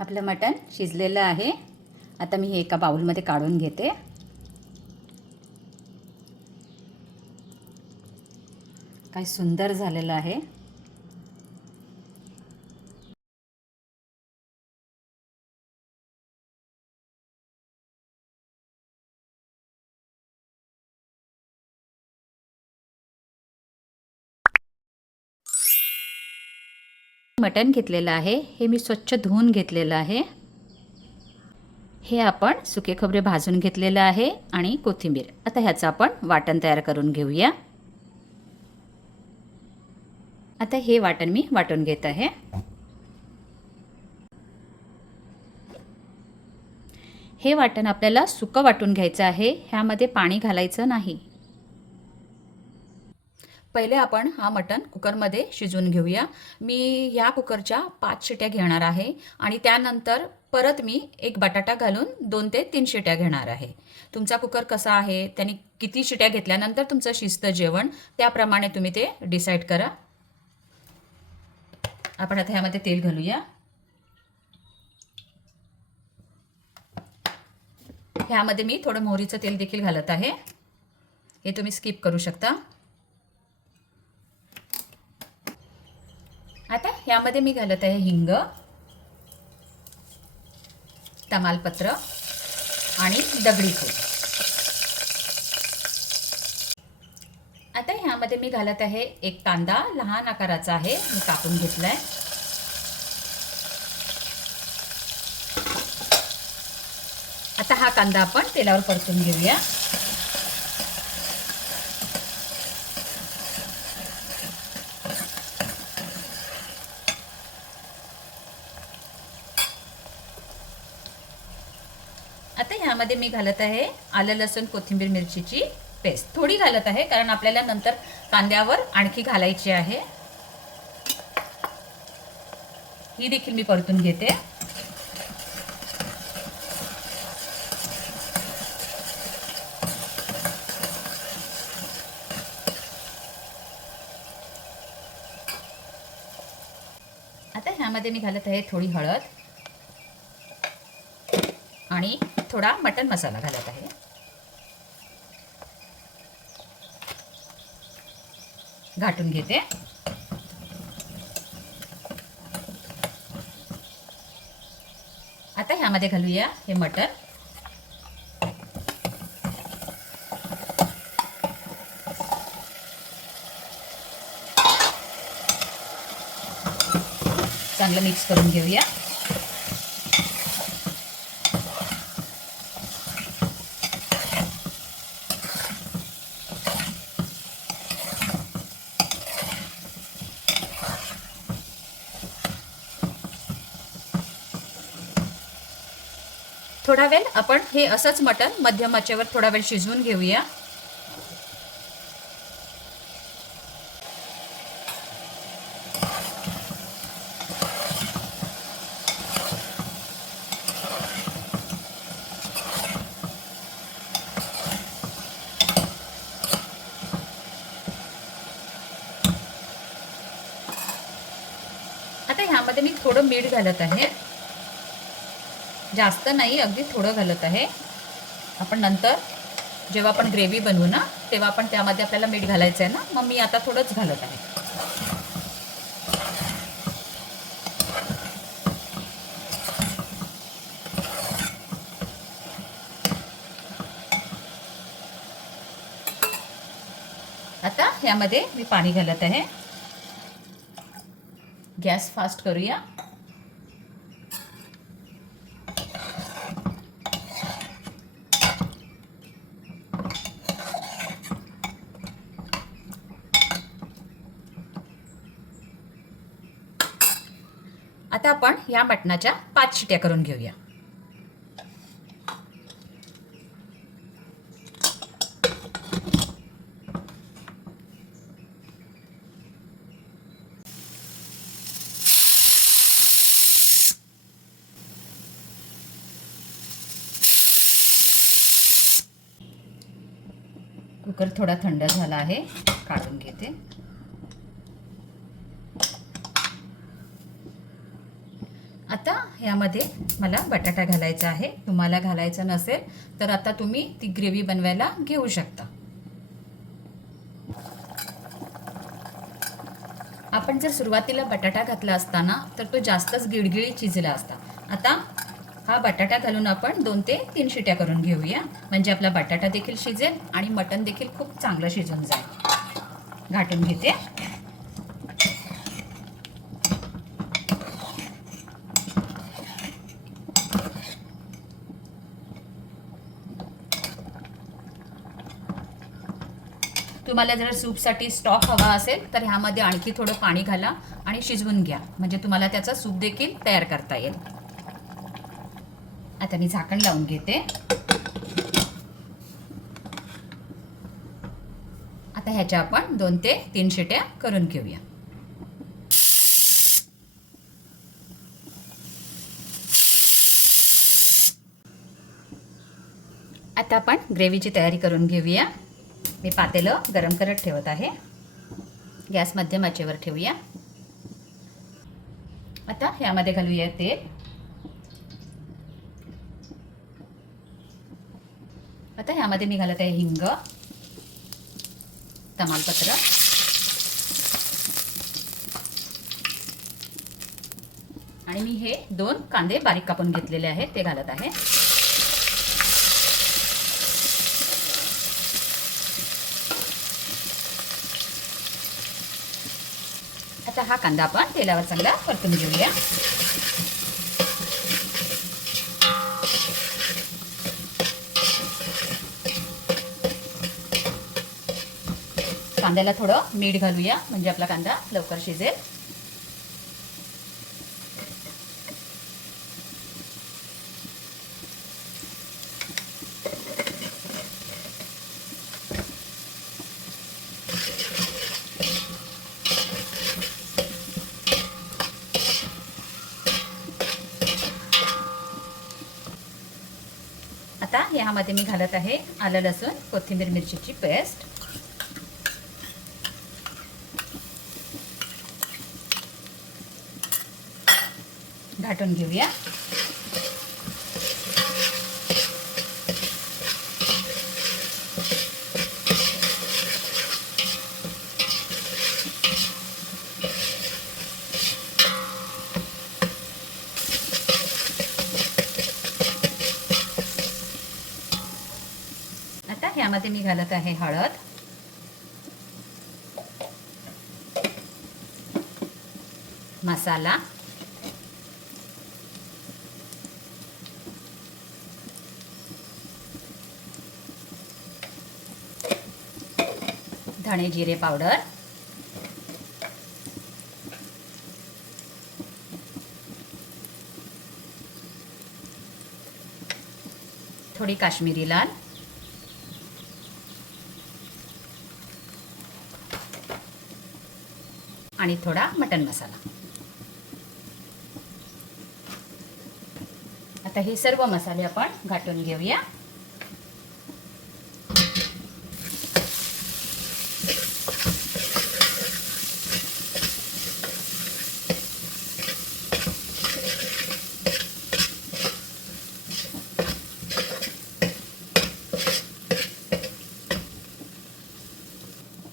आपलं मटण शिजलेलं आहे। आता मी हे एका बाउलमध्ये काढून घेते। काय सुंदर झालेलं आहे। मटण घेतलेलं आहे, हे मी स्वच्छ धुवून घेतलेलं आहे। हे आपण सुके खोबरे भाजून घेतलेलं आहे आणि कोथिंबीर। आता ह्याचं आपण वाटण तयार करून घेऊया। आता हे वाटण मी वाटून घेत आहे। हे वाटण आपल्याला सुकं वाटून घ्यायचं आहे, ह्यामध्ये पाणी घालायचं नाही। पहिले आपण हा मटण कुकरमध्ये शिजवून घेऊया। मी या कुकरच्या 5 शिट्या घेणार आहे आणि त्यानंतर परत मी एक बटाटा घालून 2 ते 3 शिट्या घेणार आहे। तुमचा कुकर कसा आहे, त्याने किती शिट्या घेतल्यानंतर तुमचं शिजतं जेवण, त्याप्रमाणे तुम्ही ते डिसाईड करा। आपण आता ह्यामध्ये तेल घालूया। ह्यामध्ये मी थोडं मोहरीचं तेल देखील घालत आहे, हे तुम्ही स्किप करू शकता। आता ह्यामध्ये मी घालत आहे हिंग, तमालपत्र आणि दगडी फूल। आता ह्यामध्ये मी घालत आहे एक कांदा, लहान आकाराचा आहे, मी कापून घेतलाय। आता हा कांदा आपण तेलावर परतून घेऊया। आता ह्यामध्ये मी घालत आहे आलं लसूण कोथिंबीर मिरचीची पेस्ट। थोडी घालत आहे कारण आपल्याला नंतर कांद्यावर आणखी घालायची आहे। ही देखील मी परतून घेते। आता ह्यामध्ये मी घालत आहे थोडी हळद आणि थोडा मटन मसाला घालत आहे। घाटून घेते। आता ह्यामध्ये घालूया हे मटन। चांगलं मिक्स करून घेऊया। थोडा वेळ आपण हे असंच मटण मध्यम आचेवर थोडा वेळ शिजवून घेऊया। आता ह्यामध्ये मी थोडं मीठ घालत आहे, जास्त नाही, अगदी थोडं घालत आहे। आपण नंतर जेव्हा आपण ग्रेव्ही बनवू ना, तेव्हा आपण त्यामध्ये आपल्याला मीठ घालायचं आहे ना, मग मी आता थोडंच घालत आहे। आता ह्यामध्ये मी पाणी घालत आहे। गॅस फास्ट करूया। आता आपण या मटणाच्या 5 शिट्या करून घेऊया। कुकर थोडा थंड झाला आहे, काढून घेते। आता ह्यामध्ये मला बटाटा घालायचा आहे. तुम्हाला घालायचं नसेल तर आता तुम्ही ती ग्रेव्ही बनवायला घेऊ शकता. आपण जर सुरुवातीला बटाटा घातला असताना तर तो जास्तच गिळगिळीत शिजला असता. आता हा बटाटा घालून आपण 2 ते 3 शिट्या करून घेऊया, म्हणजे आपला बटाटा देखील शिजेल आणि मटण देखील खूप चांगलं शिजून जाईल. घाटून घेते. तुम्हाला जर सूपसाठी स्टॉक हवा असेल तर ह्यामध्ये आणखी थोडं पाणी घाला आणि शिजवून घ्या, म्हणजे तुम्हाला त्याचा सूप देखील तयार करता येईल. आता मी झाकण लावून घेते. आता ह्याच्या आपण 2 ते 3 शिट्या करून घेऊया. आता आपण ग्रेव्हीची तयारी करून घेऊया. मी पातेलं गरम करत ठेवत आहे. गॅस मध्यम आचेवर ठेवूया. आता ह्यामध्ये घालूया तेल. आता ह्यामध्ये मी घालत आहे हिंग, तमालपत्र आणि मी हे 2 कांदे बारीक कापून घेतलेले आहेत ते घालत आहे. आता हा कांदा आपण तेलावर चांगला परतून घेऊया. कांद्याला थोडं मीठ घालूया, म्हणजे आपला कांदा लवकर शिजेल. आता ह्यामध्ये मी घालत आहे आलं लसूण कोथिंबीर मिरचीची पेस्ट. घाटून घेऊया. आता ह्यामध्ये मी घालत आहे हळद, मसाला, धणे जिरे पावडर, थोडी काश्मीरी लाल, आणि थोडा मटन मसाला. आता हे सर्व मसाले आपण घाटून घेऊया.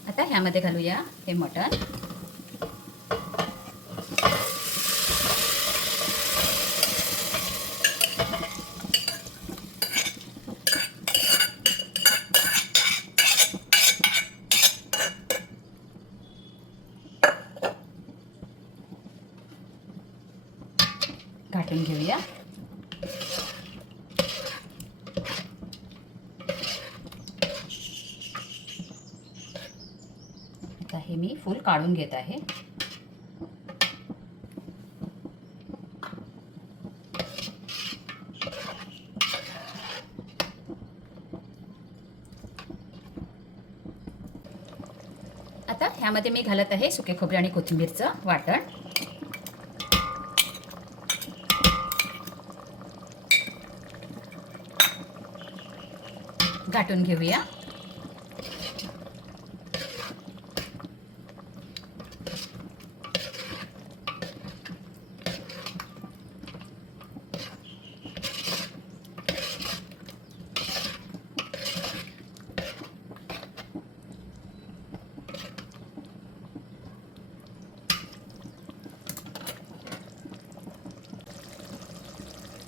आता ह्यामध्ये घालूया हे मटण. घाटून घेऊया. आता हे मी फुल काढून घेत आहे. आता ह्यामध्ये मी घालत आहे सुके खोबरे आणि कोथिंबीरचं वाटण. घाटून घेऊया.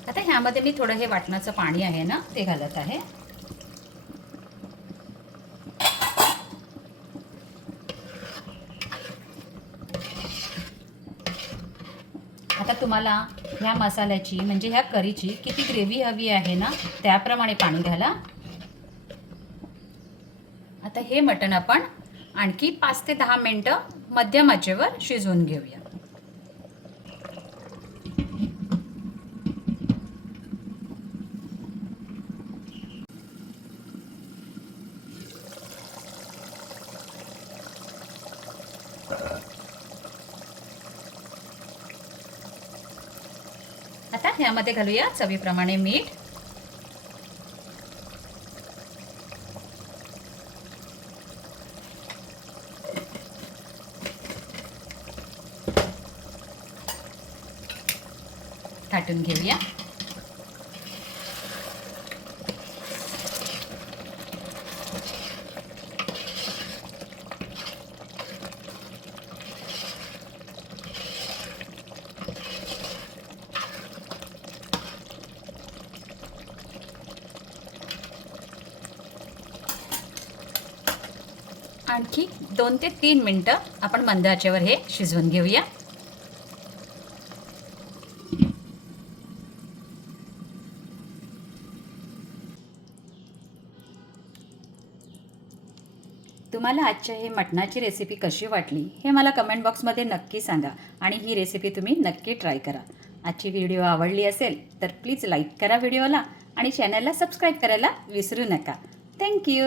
आता ह्यामध्ये मी थोडं हे वाटणाचं पाणी आहे ना ते घालत आहे. आता तुम्हाला ह्या मसाल्याची म्हणजे ह्या करीची किती ग्रेव्ही हवी आहे ना त्याप्रमाणे पाणी घाला. आता हे मटण आपण आणखी 5 ते 10 मिनिटं मध्यम आचेवर शिजवून घेऊया. आता ह्यामध्ये घालूया चवीप्रमाणे मीठ. थाटून घेऊया. आणखी 2 ते 3 मिनिटं आपण मंद आचेवर हे शिजवून घेऊया. तुम्हाला आजच्या हे मटणाची रेसिपी कशी वाटली हे मला कमेंट बॉक्समध्ये नक्की सांगा आणि ही रेसिपी तुम्ही नक्की ट्राय करा. आजची व्हिडिओ आवडली असेल तर प्लीज लाईक करा व्हिडिओला आणि चॅनलला सबस्क्राईब करायला विसरू नका. थँक्यू.